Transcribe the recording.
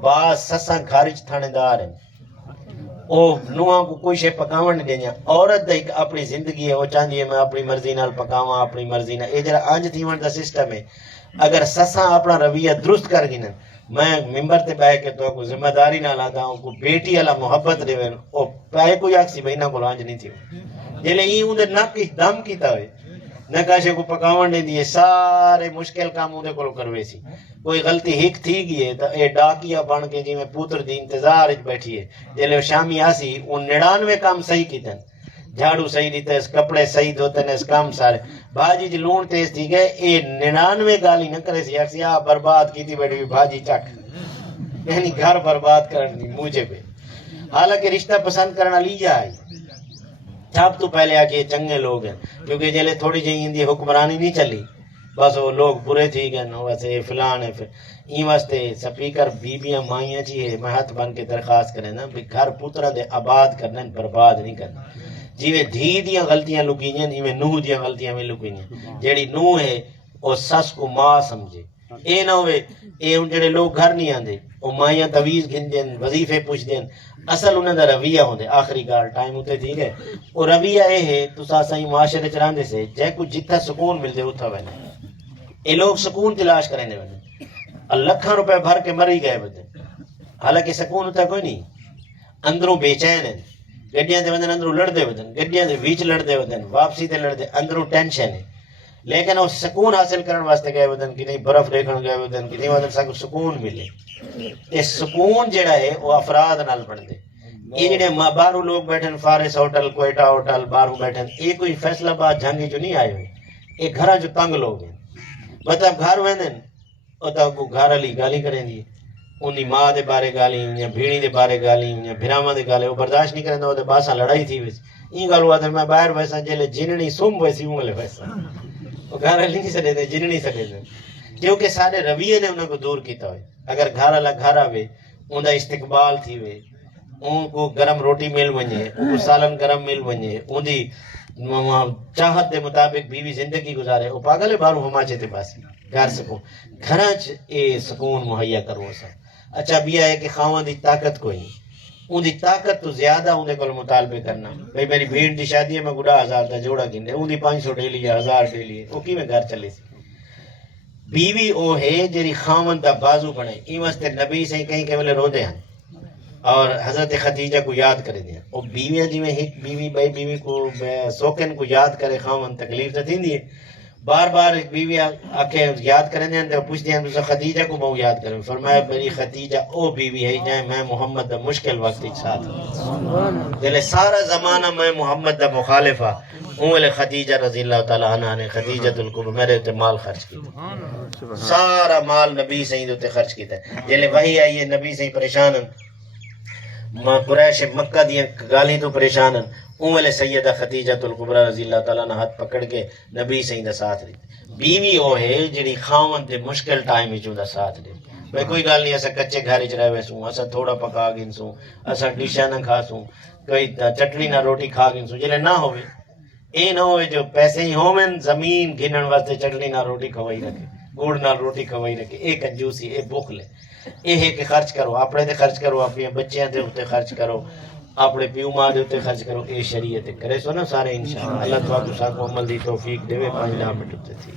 بعض سساں گھر چ تھاندار ہیں او نوہاں کو کوئی شے پکاون نہیں دینیاں عورت دا ایک اپنی زندگی ہے وہ چاہندی ہے میں اپنی مرضی نال پکاواں اپنی مرضی نال اے جڑا انج تھیون دا سسٹم ہے اگر سساں اپنا رویہ درست کر گئیں میں ممبر تے بیٹھ کے تو کو ذمہ داری نال آدا ہوں کو بیٹی والا محبت دیون او پے کوئی آکسی بھئی نہ کو انج نہیں تھیو جلے ای اون دے نک دم کیتا ہوئے نہ کاشے کو پکاون نہیں دیے سارے مشکل کام اون دے کول کروے سی کوئی غلطی ہک تھی گئی ہے تو اے ڈاکیا بن کے جی میں پوتر دی انتظار وچ بیٹھی ہے جلے شامی آسی ان 99 کام صحیح کیتن جھاڑو صحیح دیتے اس کپڑے صحیح دھوتے نے اس کام سارے بھاجی جی لون تیز تھی گئے اے 99 گالی نہ کرے سی اکسی آ برباد کیتی بیٹھی بھاجی چک یعنی گھر برباد کرن دی مجھے پہ حالانکہ رشتہ پسند کرنا لیا آئی چھاپ تو پہلے آ کے چنگے لوگ ہیں کیونکہ جلے تھوڑی جہی اندی حکمرانی نہیں چلی بس وہ لوگ برے تھی گئے ویسے فلان ہے این واسطے سپیکر بیبیاں مائیاں چاہیے میں ہاتھ بن کے درخواست کریں نا بھی گھر پترا دے آباد کرنے برباد نہیں کرنا جیویں دھی دیاں غلطیاں لکیاں ایویں نوح دیاں غلطیاں میں لکیاں جیڑی نوح ہے وہ سس کو ماں سمجھے اے نہ ہوئے اے ان جڑے لوگ گھر نہیں آندے وہ مائیاں تویز گھن دین وظیفے پوچھ دین اصل انہاں دا رویہ ہوندے آخری گال ٹائم ہوتے تھی گئے وہ رویہ اے ہے تسا سائیں معاشرے چراندے سے جے کو جتھا سکون ملدے اتھا وینے اے لوگ سکون تلاش کریں وینے لکھاں روپے بھر کے مری گئے بدے حالانکہ سکون اتھا کوئی نہیں اندروں بے چین ہیں گڈیاں دے ودن اندروں لڑدے ودن گڈیاں دے ویچ لڑدے ودن واپسی تے لڑدے اندروں ٹینشن ہے لیکن وہ سکون حاصل کرنے واسطے گئے ودن کہ نہیں برف دیکھن گئے ودن کہ نہیں ودن ساکو سکون ملے یہ سکون جڑا ہے وہ افراد نال بن دے یہ جڑے باہروں لوگ بیٹھن فارس ہوٹل کوئٹہ ہوٹل باہروں بیٹھن یہ کوئی فیصلہ باد جھانگی جو نہیں آئے ہوئے یہ گھراں جو تنگ لوگ ہیں مطلب گھر ویندن او تا کو گھر والی گالی کریں دی اندی ماں دے بارے گالی یا بھیڑی دے بارے گالی یا بھراواں دے گالے وہ برداشت نہیں کرندا او دے باسا لڑائی تھی ویس این گل ہوا تے میں باہر ویسا جلے جننی سم ویسی اونگلے ویسا وہ گھر والی نہیں سڑے دے جننی سڑے دے کیونکہ سارے رویے نے انہاں کو دور کیتا ہوئے اگر گھر والا گھر آوے اون دا استقبال تھی وے اون کو گرم روٹی مل ونجے اون کو سالن گرم مل ونجے اون دی چاہت دے مطابق بیوی زندگی گزارے وہ پاگل ہے باہروں ہماچے تے بس گھر سکون گھراں چ اے سکون مہیا کرو سا اچھا بیا ہے کہ خاواں دی طاقت کوئی نہیں اون دی طاقت تو زیادہ اون دے کول مطالبے کرنا بھئی میری بھیڑ دی شادی ہے میں گڈا 1000 دا جوڑا گھندے اون دی 500 ڈیلی ہے 1000 ڈیلی ہے او کیویں گھر چلے سی بیوی او ہے جڑی خاوند دا بازو بنے ای واسطے نبی سے کہیں کہ ویلے روندے ہیں اور حضرت خدیجہ کو یاد کرے دیا او بیویاں جی میں ایک بیوی بھائی بیوی کو سوکن کو یاد کرے خاوند تکلیف تے تھیندی ہے بار بار ایک بیوی آکھے یاد کریں دیں تو پوچھتے ہیں تو خدیجہ کو بہو یاد کریں فرمایا میری خدیجہ او بیوی ہے جائیں میں محمد دا مشکل وقت ایک ساتھ دلے سارا زمانہ میں محمد دا مخالفہ اون خدیجہ رضی اللہ تعالیٰ عنہ نے خدیجہ الکبریٰ میرے تے مال خرچ کیتا سارا مال نبی سید تے خرچ کیتا جلے وہی آئیے نبی سید پریشان قریش مکہ دیاں گالی تو پریشان ہیں اون والے سیدہ خدیجہ الکبریٰ رضی اللہ تعالیٰ نے ہاتھ پکڑ کے نبی سید دا ساتھ دی بیوی او ہے جڑی خاوند دے مشکل ٹائم وچ دا ساتھ دے بھئی کوئی گل نہیں اسا کچے گھر وچ رہے ویسوں اسا تھوڑا پکا گنسوں اسا ڈشاں نہ کھاسوں کوئی چٹنی نہ روٹی کھا گنسوں جلے نہ ہوئے اے نہ ہوئے جو پیسے ہی ہومن زمین گھنن واسطے چٹنی نہ روٹی کھوائی رکھے گوڑ نہ روٹی کھوائی رکھے اے کنجوسی اے بخل ہے اے ہے کہ خرچ کرو اپنے تے خرچ کرو اپنے بچیاں دے اوتے خرچ کرو اپنے پیو ماں دے اوتے خرچ کرو اے شریعت کرے سو نا سارے انشاءاللہ اللہ تعالیٰ کو عمل دی توفیق دے 5 منٹ تے تھی